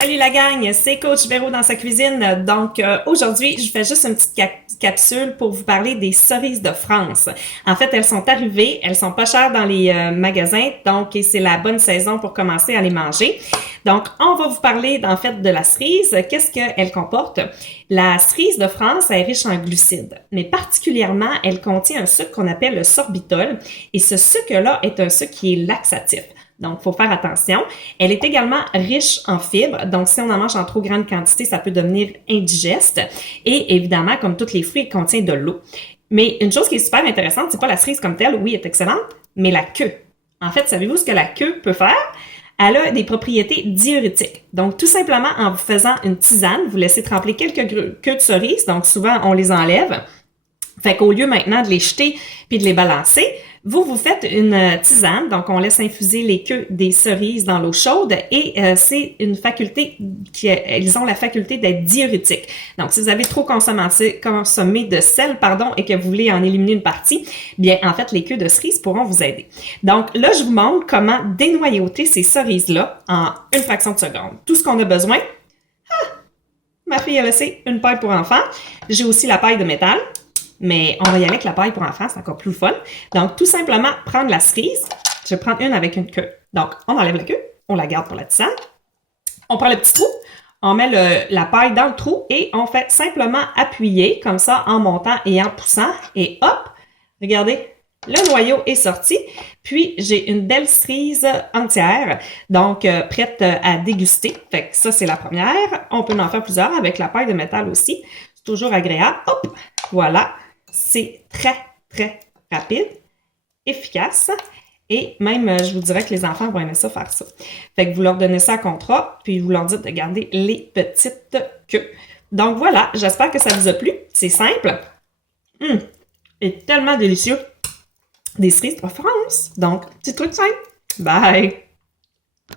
Salut la gang, c'est Coach Véro dans sa cuisine. Donc aujourd'hui, je fais juste une petite capsule pour vous parler des cerises de France. En fait, elles sont arrivées, elles sont pas chères dans les magasins, donc c'est la bonne saison pour commencer à les manger. Donc on va vous parler en fait de la cerise. Qu'est-ce qu'elle comporte? La cerise de France est riche en glucides, mais particulièrement, elle contient un sucre qu'on appelle le sorbitol, et ce sucre-là est un sucre qui est laxatif. Donc, il faut faire attention. Elle est également riche en fibres. Donc, si on en mange en trop grande quantité, ça peut devenir indigeste. Et évidemment, comme tous les fruits, elle contient de l'eau. Mais une chose qui est super intéressante, c'est pas la cerise comme telle, oui, elle est excellente, mais la queue. En fait, savez-vous ce que la queue peut faire? Elle a des propriétés diurétiques. Donc, tout simplement, en vous faisant une tisane, vous laissez tremper quelques queues de cerise. Donc, souvent, on les enlève. Fait qu'au lieu maintenant de les jeter puis de les balancer, vous faites une tisane, donc on laisse infuser les queues des cerises dans l'eau chaude et c'est une faculté ils ont la faculté d'être diurétiques. Donc si vous avez trop consommé de sel, et que vous voulez en éliminer une partie, bien en fait les queues de cerises pourront vous aider. Donc là je vous montre comment dénoyauter ces cerises-là en une fraction de seconde. Tout ce qu'on a besoin, ma fille a laissé une paille pour enfants. J'ai aussi la paille de métal. Mais on va y aller avec la paille pour enfants, c'est encore plus fun. Donc, tout simplement, prendre la cerise. Je vais prendre une avec une queue. Donc, on enlève la queue, on la garde pour la tisane. On prend le petit trou, on met la paille dans le trou et on fait simplement appuyer comme ça en montant et en poussant. Et hop, regardez, le noyau est sorti. Puis, j'ai une belle cerise entière, donc prête à déguster. Fait que ça, c'est la première. On peut en faire plusieurs avec la paille de métal aussi. C'est toujours agréable. Hop, voilà. C'est très, très rapide, efficace et même, je vous dirais que les enfants vont aimer ça, faire ça. Fait que vous leur donnez ça à contrat, puis vous leur dites de garder les petites queues. Donc voilà, j'espère que ça vous a plu. C'est simple. Et tellement délicieux. Des cerises de France. Donc, petit truc simple. Bye!